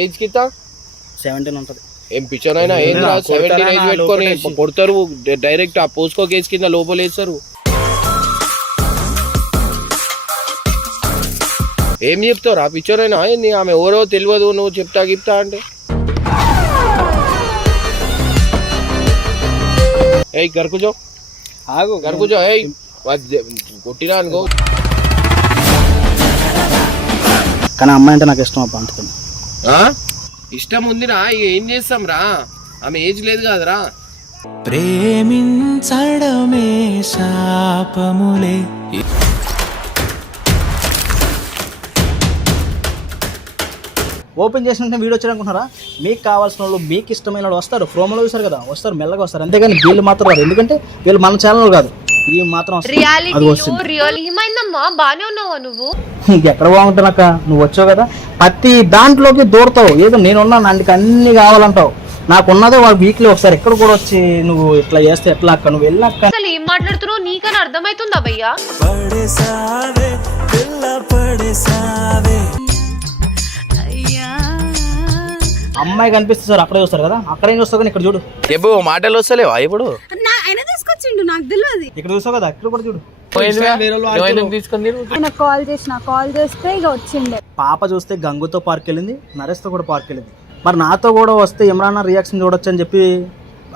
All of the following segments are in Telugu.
ఏజ్ కింద 17 ఉంటుంది. ఏం పిక్చర్ అయినా ఏం 17 ఏజ్ పెట్టుకొని కొడతారు డైరెక్ట్ ఆ పోస్కో కేసు కింద లోపల వేస్తారు. ఏం చెప్తావు ఆ పిక్చర్ అయినా ఏంది? ఆమె ఎవరో తెలియదు, నువ్వు చెప్తా గిప్తా అంటే ఏయ్ గరుకుజో ఆగు గరుకుజో ఏయ్ కొట్టినా అనుకో. కానీ అమ్మాయి అంటే నాకు ఇష్టం అబ్బా, అందుకని. ఇష్టం ఉందిరా, ఇక ఏం చేస్తాం రా, ఆమె ఏజ్ లేదు కదరా. ప్రేమించడమే శాపములే. ఓపెన్ చేసినట్టు వీడియో వచ్చారనుకుంటున్నారా? మీకు కావాల్సిన వాళ్ళు, మీకు ఇష్టమైన వాళ్ళు వస్తారు, ప్రోమోలో చూసారు కదా, వస్తారు, మెల్లగా వస్తారు. అంతేగాని వీళ్ళు మాత్రం రాదు, ఎందుకంటే వీళ్ళు మన ఛానల్ కాదు, ఇది మాత్రం ఎక్కడ బాగుంటానక్క. నువ్వు వచ్చావు కదా, ప్రతి దాంట్లోకి దూరతావు, ఏదో నేనున్నా అందుకు అన్ని కావాలంటావు. నాకున్నదే వాడు వీక్లీ ఒకసారి ఎక్కడ కూడా వచ్చి నువ్వు ఇట్లా చేస్తే ఎట్లా అక్క, నువ్వు వెళ్ళక్క. ఏం మాట్లాడుతున్నావు నీకని అర్థమవుతుందా భయ్యా? అమ్మాయి కనిపిస్తుంది సార్, అక్కడే చూస్తారు కదా, అక్కడ ఏం చూస్తావు కానీ ఇక్కడ చూడు. ఎప్పుడు మాటలు వస్తలేవా? ఇప్పుడు తీసుకొచ్చిండు నాకు తెలియదు. ఇక్కడ చూస్తావు కదా, ఇక్కడ కూడా చూడు. కాల్ చేస్తే ఇక వచ్చిండే. పాప చూస్తే గంగుతో పార్క్ వెళ్ళింది, నరేష్తో కూడా పార్క్ వెళ్ళింది. మరి నాతో కూడా వస్తే ఇమ్రాన్ రియాక్షన్ చూడొచ్చు అని చెప్పి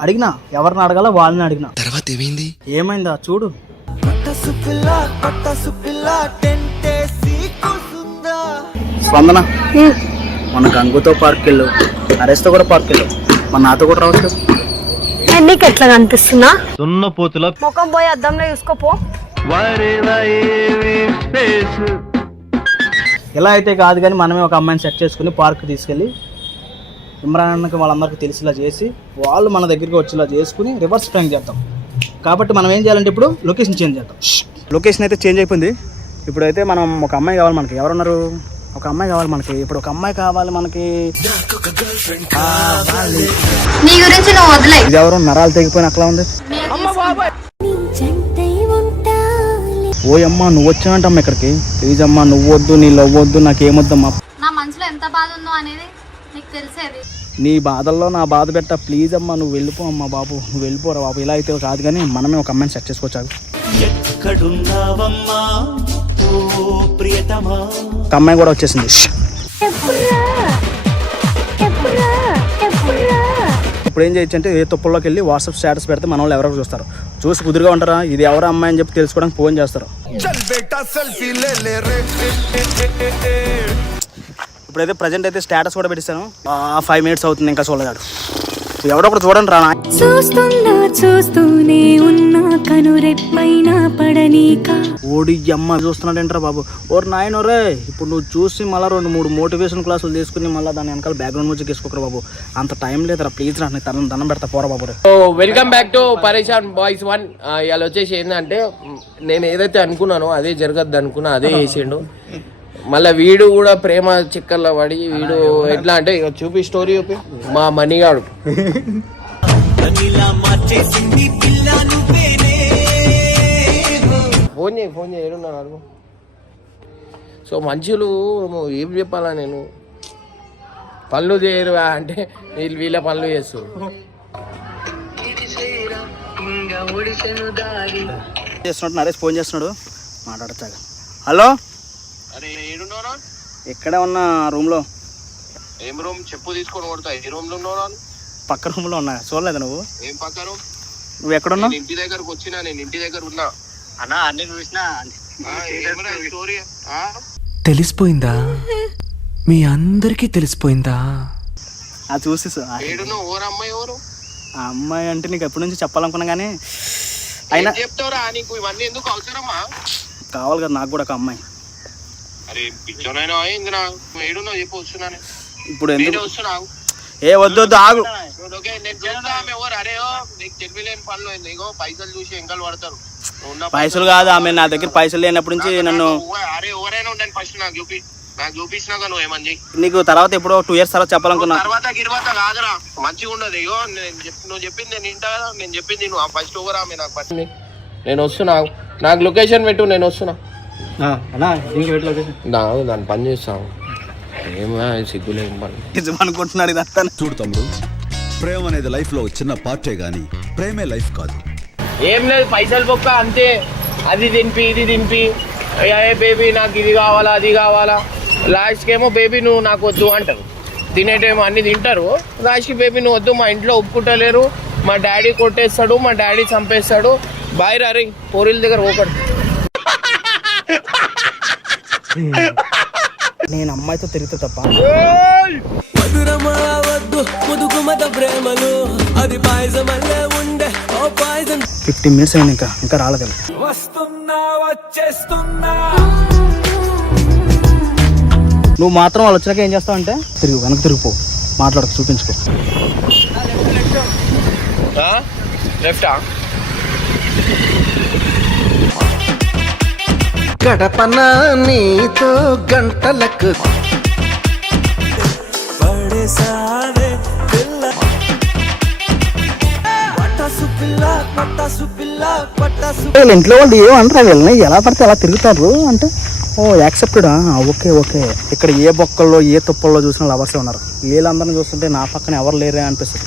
అడిగినా. ఎవరిని అడగాల వాళ్ళని అడిగినా. తర్వాత ఏమైందా చూడు. స్పందన, మన గంగుతో పార్క్ వెళ్ళు, నరేష్తో కూడా పార్క్ వెళ్ళు, మన నాతో కూడా రావచ్చు. నీకు ఎట్లా కనిపిస్తున్నా? దున్నపోతుల ముఖం పోయి అద్దంలో చూసుకోపో. ఎలా అయితే కాదు కానీ మనమే ఒక అమ్మాయిని సెట్ చేసుకుని పార్క్ తీసుకెళ్ళి ఇమ్రాన్కి వాళ్ళందరికీ తెలిసేలా చేసి వాళ్ళు మన దగ్గరికి వచ్చేలా చేసుకుని రివర్స్ ప్రాంక్ చేద్దాం. కాబట్టి మనం ఏం చేయాలంటే ఇప్పుడు లొకేషన్ చేంజ్ చేద్దాం. లొకేషన్ అయితే చేంజ్ అయిపోయింది. ఇప్పుడైతే మనం ఒక అమ్మాయి కావాలి మనకి. ఎవరున్నారు? ఒక అమ్మాయి కావాలి మనకి. ఇప్పుడు ఒక అమ్మాయి కావాలి మనకి. నీ గురించి నువ్వు వదిలే. ఇది ఎవరు నరాలు తెగిపోయిన అట్లా ఉంది. ఓ అమ్మా నువ్వు వచ్చావంటమ్మా ఇక్కడికి. ప్లీజ్ అమ్మా నువ్వు వద్దు, నీ లవ్ వద్దు, నాకేమొద్దమ్మా. నా మనసులో ఎంత బాధ ఉందో అనేది నీకు తెలిసేది. నీ బాధల్లో నా బాధ పెట్ట. ప్లీజ్ అమ్మా నువ్వు వెళ్ళిపో అమ్మా బాబు, నువ్వు వెళ్ళిపోరా బాబు. ఇలా అయితే కాదు కానీ మనమే ఒక అమ్మాయిని సెట్ చేసుకోవచ్చు. ఒక అమ్మాయి కూడా వచ్చేసింది. ఇప్పుడు ఏం చేయొచ్చు అంటే ఏ తుప్పల్లోకి వెళ్ళి వాట్సాప్ స్టేటస్ పెడితే మన వాళ్ళు ఎవరెవరు చూస్తారు, చూసి కుదురుగా ఉంటారా ఇది ఎవరు అమ్మాయి అని చెప్పి తెలుసుకోవడానికి ఫోన్ చేస్తారు. ఇప్పుడైతే ప్రజెంట్ అయితే స్టేటస్ కూడా పెట్టిస్తాను. 5 minutes అవుతుంది ఇంకా చూడలేడు. ఎవడో ఒకటి చూడండి రా. చూస్తూనే ఉన్నా కనురెప్పైనా పడనీక. ఓడి అమ్మ చూస్తున్నాడేంట్రా బాబు. ఓరు నాయన రే, ఇప్పుడు నువ్వు చూసి మళ్ళీ 2-3 మోటివేషన్ క్లాసులు తీసుకుని మళ్ళీ దాని వెనకాల బ్యాక్గ్రౌండ్ మ్యూజిక్ వేసుకోకరా బాబు. అంత టైం లేదురా ప్లీజ్ రా, నేను దండం పెడతా పోరా బాబు. వెల్కమ్ బ్యాక్ టు పరేషాన్ బాయ్స్ 1. ఇవాళ వచ్చేసి ఏంటంటే నేను ఏదైతే అనుకున్నానో అదే జరగద్దు అనుకున్నా, అదే చేసిండు. మళ్ళీ వీడు కూడా ప్రేమ చిక్కల్లో పడి వీడు ఎట్లా అంటే చూపి స్టోరీ చూపి మా మనీగాడు ఫోన్ చేయ ఏడున్నారు. సో మనుషులు ఏం చెప్పాలా, నేను పనులు చేయరు అంటే వీళ్ళ పనులు చేస్తారు. చేస్తున్నాడు నరేష్, ఫోన్ చేస్తున్నాడు, మాట్లాడతా. హలో, ఎక్కడ ఉన్నా రూమ్ లో. ఏం రూమ్ చెప్పు తీసుకొని కొడతా. ఏ రూమ్ లో ఉన్నావు? పక్క రూమ్ లో ఉన్నా, చూడలేదు నువ్వు? ఏం పక్క రూమ్? నువ్వు ఎక్కడున్నావు? ఇంటి దగ్గరకు వచ్చినా, నేను ఇంటి దగ్గర ఉన్నా అన్నా. అన్ని చూసినా తెలిసిపోయిందా? మీ అందరికీ తెలిసిపోయిందా? చూసి అమ్మాయి ఎవరు? ఆ అమ్మాయి అంటే నీకు ఎప్పటి నుంచి చెప్పాలనుకున్నా కానీ అయినా చెప్తావురా, నీకు ఇవన్నీ ఎందుకు అవసరమా? కావాలి కదా నాకు కూడా ఒక అమ్మాయి. అరే పిచ్చోనైనా ఏందిరా, ఏడున్నావు చెప్పు, వస్తున్నాను. ఇప్పుడు ఎందుకు వస్తున్నావు? ఏ వద్దు ఆగు. పైసలు చూసి ఎంకలు పడతారు. పైసలు కాదు, ఆమె నా దగ్గర పైసలు లేనప్పటి నుంచి నన్ను. అరే ఎవరైనా ఉండండి, ఫస్ట్ నాకు చూపించినాక నువ్వు ఏమని నీకు తర్వాత ఎప్పుడో 2 years తర్వాత చెప్పాలనుకున్నా. తర్వాత కాదురా, మంచిగా ఉండదు. ఇగో నువ్వు చెప్పింది నేను వింటా కదా, నేను చెప్పింది నువ్వు ఫస్ట్ ఓవర్. ఆమె నాకు పట్టింది, నేను వస్తున్నా. నాకు లొకేషన్ పెట్టు, నేను వస్తున్నా. దాని పని చేస్తాను. ఏమా సిగ్గులేం పని. నిజం అనుకుంటున్నాడు ఇదంతా. చూడు తమ్ముడు, ప్రేమ అనేది లైఫ్ లో చిన్న పార్టే గాని ప్రేమే లైఫ్ కాదు. ఏం లేదు, పైసలు బొక్క అంతే. అది తినిపి ఇది తినిపి, ఏ బేబీ నాకు ఇది కావాలా అది కావాలా, లాస్ట్కి ఏమో బేబీ నువ్వు నాకు వద్దు అంటారు. తినేటేమో అన్ని తింటారు, లాస్ట్కి బేబీ నువ్వు వద్దు, మా ఇంట్లో ఒప్పుకుంటలేరు, మా డాడీ కొట్టేస్తాడు, మా డాడీ చంపేస్తాడు, బాయ్ రీ పోరీల దగ్గర ఒకటి. నేను అమ్మాయితో తిరిగితే తప్ప 15 minutes అయింది, ఇంకా రాలేదు. నువ్వు మాత్రం వాళ్ళు వచ్చినాక ఏం చేస్తావు అంటే వెనక్కి తిరిగిపో, మాట్లాడకు, చూపించుకో. లెఫ్టా? గడపన నీతో గంటలకు వీళ్ళ ఇంట్లో వాళ్ళు ఏమంటారు, వీళ్ళని ఎలా పడితే అలా తిరుగుతారు అంటే ఓ యాక్సెప్టెడా, ఓకే ఓకే. ఇక్కడ ఏ బొక్కల్లో ఏ తుప్పల్లో చూసిన లవర్సే ఉన్నారు. వీళ్ళందరిని చూస్తుంటే నా పక్కన ఎవరు లేరే అనిపిస్తుంది.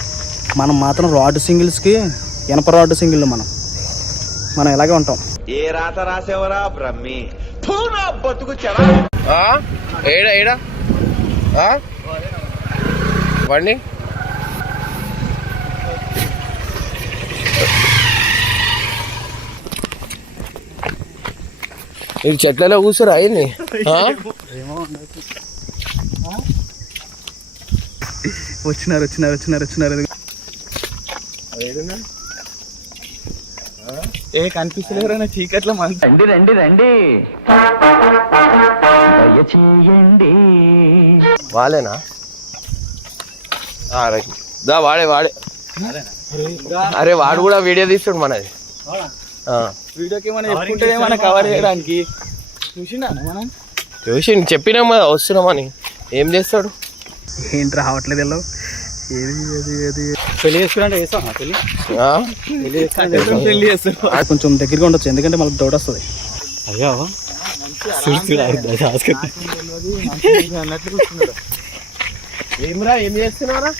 మనం మాత్రం రాడ్ సింగిల్స్కి ఇనప రాడ్ సింగిల్ మనం ఇలాగే ఉంటాం. ఏ రాత రాసేవరా బ్రహ్మి బతుకు ఏడా ఏడా బండి ఇది చెట్లలో కూర్చోరా అయింది. వచ్చినారు ఏ కనిపిస్తలేరు చీకట్లో రండి రండి రండి దయచేయండి. వాడేనా? దా వాడే అరే వాడు కూడా వీడియో తీస్తాడు మనది. వీడియోకి మనం చెప్పుకుంటే మనం కవర్ చేయడానికి చూసి చెప్పినాం కదా వస్తున్నామని. ఏం చేస్తాడు? ఏంటి రావట్లేదు వీళ్ళు. పెళ్లి చేసుకుంటే చేస్తాం, పెళ్లి చేస్తారు. కొంచెం దగ్గరగా ఉండొచ్చు, ఎందుకంటే మనకు డౌట్ వస్తుంది. అయ్యో ఏమిరా ఏం చేస్తున్నారా?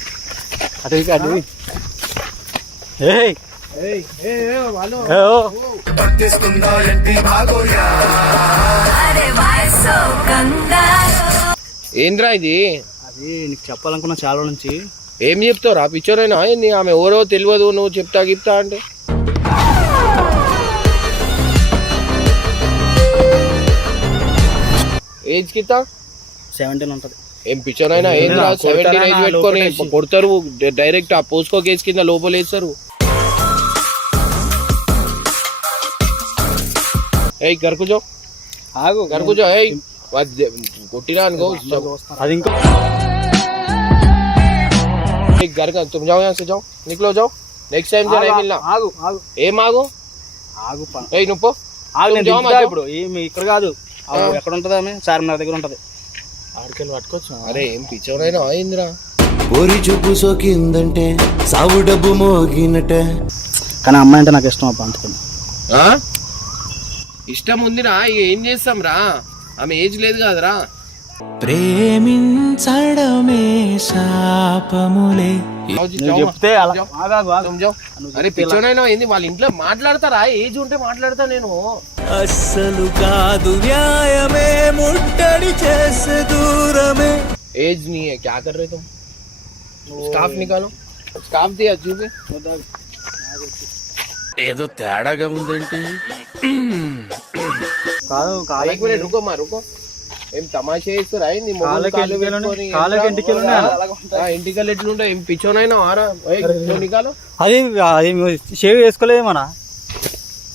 ఏంద్రా ఇది? అది నీకు చెప్పాలనుకున్నా చాలా నుంచి. ఏం చెప్తావు రా పిచ్చోరైనా? ఆమె ఎవరో తెలియదు, నువ్వు చెప్తా గిప్తా అంటే. ఏజ్ కింద 17 ఉంటుంది. ఏం పిచ్చోరైనా ఏంద్రా 17 ఏజ్ పెట్టుకొని కొడతారు డైరెక్ట్. ఆ పోస్కో కేసు కింద లోపల వేస్తారు. ఏయ్ గర్కుజో గర్కుజో, ఏయ్ కొట్టినా అనుకో. అది ఇంకా घर का तुम जाओ यहाँ से, जाओ निकलो जाओ. नेक्स्ट टाइम से नहीं मिलना. ఆగు ఆగు ఏం ఆగు? ఆగు ఏయ్ నువ్వు ఇప్పుడు ఏమి ఇక్కడ కాదు, ఎక్కడ ఉంటుంది ఆమె? చార్మినార్ దగ్గర ఉంటుంది. ఆడికెళ్ళి పట్టుకోవచ్చు. అరే ఏం పిచ్చోనైనా అయిందిరా. ఓరి చూపు సోకిందంటే సావు డబ్బు మోగినట్టే. కానీ అమ్మాయి అంటే నాకు ఇష్టం అప్ప, అందుకని. ఇష్టం ఉందిరా, ఏం చేస్తాం రా, ఆమె ఏజ్ లేదు కదరా. ప్రేమించడమే శాపములే. చెప్తే అరే పిచ్చోనైనా ఏంది? వాళ్ళ ఇంట్లో మాట్లాడతారా? ఏజ్ ఉంటే మాట్లాడతా నేను. అస్సలు కాదు న్యాయమే ముట్టడి చేసే దూరమే. ఏజ్ నీ క్యా కర్ రే తుమ్? స్కార్ఫ్ నికాలో, స్కార్ఫ్ దియా చూపి. ఏదో తేడాగా ఉందేంటి? కాదు एक मिनट रुको మా रुको. ఏం తమాషా చేస్తారా? ఇంటికల్ ఎట్లుంటాయి? ఏం పిచ్చోనైనా ఆరా నికాలో. అది షేవ్ చేసుకోలేమనా?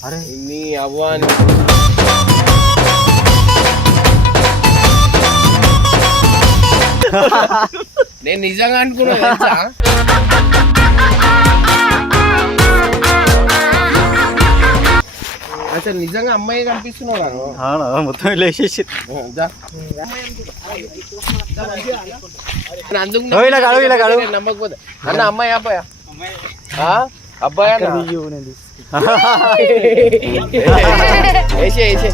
అరే నీ అవ్వాని నేను నిజంగా అనుకున్నా తెలుసా? అసలు నిజంగా అమ్మాయి కనిపిస్తున్నావు మొత్తం లేచేసి. నమ్మకపోతే అన్న అమ్మాయి అబ్బాయా? అబ్బాయి వేసే